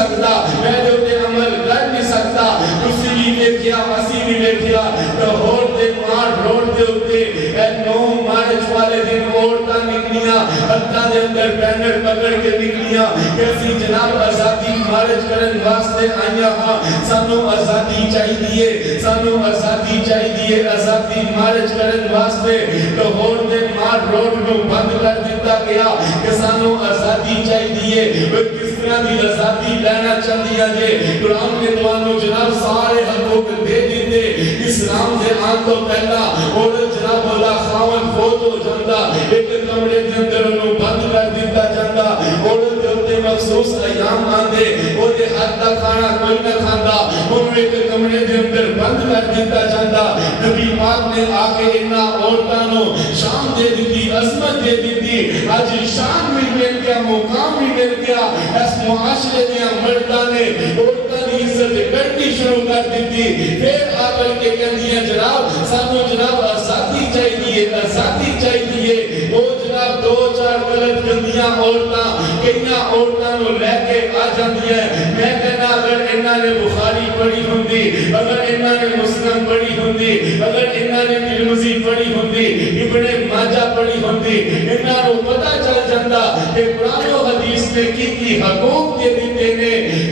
سکتا میں جو تے عمل کر نہیں سکتا تسی بھی دیکھیا اسی بھی دیکھیا لاہور دے مار روڈ دے اوتے اے 9 مارچ والے دن عورتاں نکلیاں ہتھاں دے اندر بینر پکڑ کے نکلیاں کیسی جناب آزادی مارچ کرن واسطے آئیاں ہاں سانو آزادی چاہیے سانو آزادی چاہیے آزادی مارچ کرن واسطے لاہور دے مار روڈ نو بند کر دیتا گیا کہ سانو آزادی چاہیے وہ کس طرح دی آزادی لینا چاہدیاں جے قرآن نے توانو جناب سارے حقوق دے دیتے اسلام دے آن تو پہلا عورت جناب اللہ خاون فوت ہو جاندہ ایک کمرے دے اندر انہوں بند کر دیتا جاندہ عورت دے ہوتے مخصوص ایام آندے وہ دے حد کا کھانا کوئی نہ کھاندہ انہوں ایک کمرے دے اندر بند کر دیتا جاندہ نبی پاک نے آکے انہا عورتانوں شان دے دیتی عظمت دے دیتی آج شان بھی مل گیا مقام بھی مل گیا اس معاشرے دیا مردانے عورتان کی عزت کرنی شروع کر دیتی پھر آکر کے کہندیاں جناب سانو جناب آزادی چاہیے آزادی چاہیے وہ جناب 2-4 غلط گندیاں عورتاں کئیاں عورتاں نو لے کے آ جاندی ہیں میں کہنا اگر انہاں نے بخاری پڑھی ہوندی اگر انہاں نے مسلم پڑھی ہوندی اگر انہاں نے ترمذی پڑھی ہوندی ابن ماجہ پڑھی ہوندی انہاں نو پتہ چل جاندا کہ قرآن و حدیث نے کی حقوق دے دیتے نے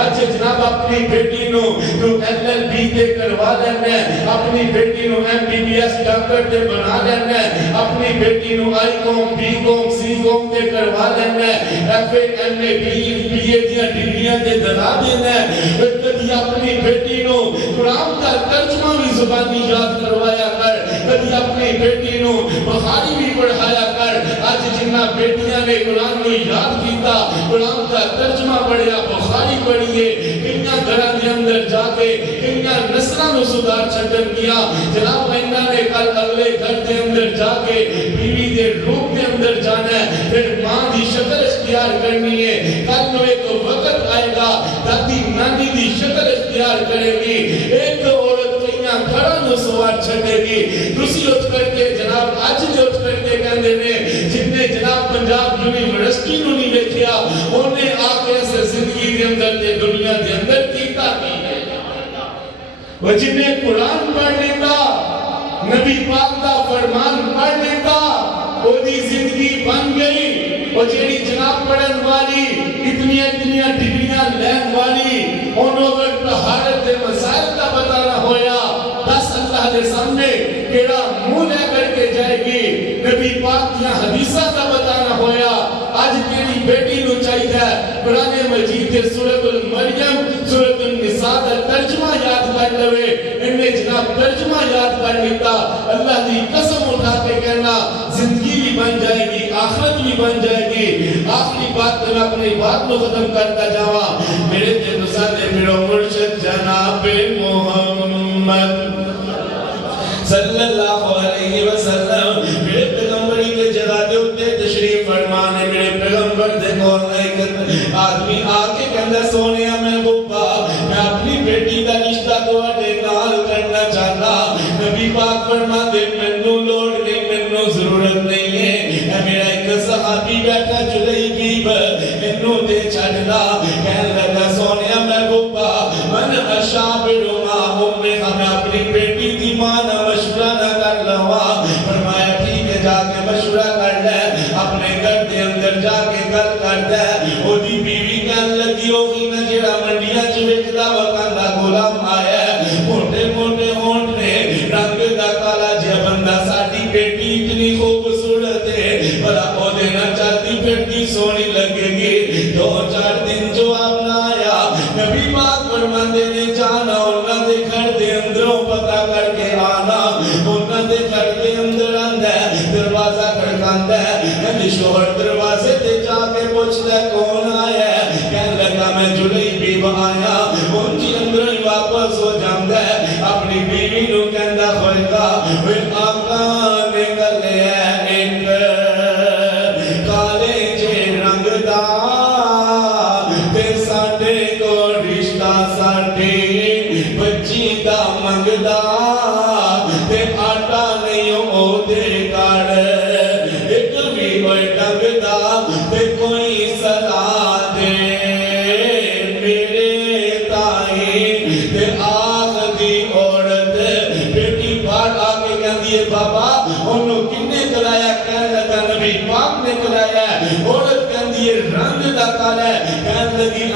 آج جناب اپنی بیٹی نو تو LLB تے کروا لینا ہے اپنی بیٹی نو MBBS ڈاکٹر تے بنا لینا ہے اپنی بیٹی نو آئی کوم بی کوم سی کوم تے کروا لینا ہے FA MA BA دیا ڈگریاں تے دلا دینا ہے کدی اپنی بیٹی نو قرآن کا ترجمہ بھی زبانی یاد کروایا کر کدی اپنی بیٹی نو بخاری بھی پڑھایا کر آج جنہ بیٹیاں نے قرآن کو یاد کیتا قرآن کا ترجمہ پڑھیا بخاری پڑھیے کنیاں گھران دے اندر جا کے کنیاں نسلہ نو صدار چھٹن کیا جناب انہاں نے کل اگلے گھر دے اندر جا کے بیوی دے روپ دے اندر جانا ہے پھر ماں دی شکل اختیار کرنی ہے کل نو ایک وقت آئے گا دادی نانی دی شکل اختیار کرے گی ایک عورت کنیاں گھران نو سوار چھٹے گی دوسری اٹھ کر کے جناب آج دے اٹھ کر کے کہندے نے جن نے جناب پنجاب یونیورسٹی نو نہیں دیکھیا انہیں آکے سے زندگی دے اندر تے دنیا دے اندر کیتا کی ہے وہ جن نے قرآن پڑھ لیتا نبی پاک دا فرمان پڑھ لیتا وہ دی زندگی بن گئی وہ جیڑی جناب پڑھن والی اتنی ڈگریاں لین والی انہوں اگر طہارت دے مسائل کا بتانا ہویا بس اللہ دے سامنے کیڑا منہ لے کر کے جائے گی نبی پاک دیا حدیثہ کا بتانا ہویا آج تیری بیٹی نو چاہیے قرآن مجید کے سورۃ المریم سورۃ النساء کا ترجمہ یاد کر لوے انہیں جناب ترجمہ یاد کر لیتا اللہ دی قسم اٹھا کے کہنا زندگی بھی بن جائے گی آخرت بھی بن جائے گی آخری بات میں اپنی بات کو ختم کرتا جاوا میرے تیرے میرا مرشد جناب محمد صلی اللہ علیہ وسلم میرے پیغمبری کے جگہ دے ہوتے تشریف فرمانے میرے پیغمبر دے کون ایک آدمی آکے کہندہ سونیا میں بھوپا میں اپنی بیٹی کا رشتہ دوڑے نال کرنا چاہتا نبی پاک فرما دے منو لوڑ نہیں منو ضرورت نہیں ہے اے میرا ایک صحابی بیٹھا جلیبی منو دے چھڑنا کہن لگا سونیا میں بھوپا من اشابر ماہم میں ہمیں اپنی بیٹی دی مانا مشورہ نہ کر لوا فرمایا ٹھیک ہے جا کے مشورہ کر لے اپنے گھر دے اندر جا کے گل کر دے وہ دی بیوی کہن لگی ہوگی نہ جیڑا منڈیاں چوکدا وکاندا غلام آیا ہے موٹے موٹے ہونٹ نے رنگ دا کالا جیا بندہ ساڈی بیٹی اتنی خوبصورت ہے بھلا او دے نہ چلتی پھرتی سونی لگے گی 2-4 دن جو آپ نہ آیا نبی پاک فرماندے نے جانا انہاں دے گھر دے اندروں پتہ کر کے آنا انہاں دے گھر دے اندر آندا ہے دروازہ کھڑکاندا ہے شوہر دروازے تے جا کے پوچھدا ہے کون آیا ہے کہن لگا میں جلیبی آیا ان جی اندر ہی واپس ہو جاندا ہے اپنی بیوی نو کہندا ہوئے آقا نکلے ایک کالے جے رنگ دا تے ساڈے کو رشتہ ساڈے بچی دا منگدا تے آٹا نہیں او دے کڑ ایک بھی ہوئے ڈنگدا تے کوئی صلاح دے میرے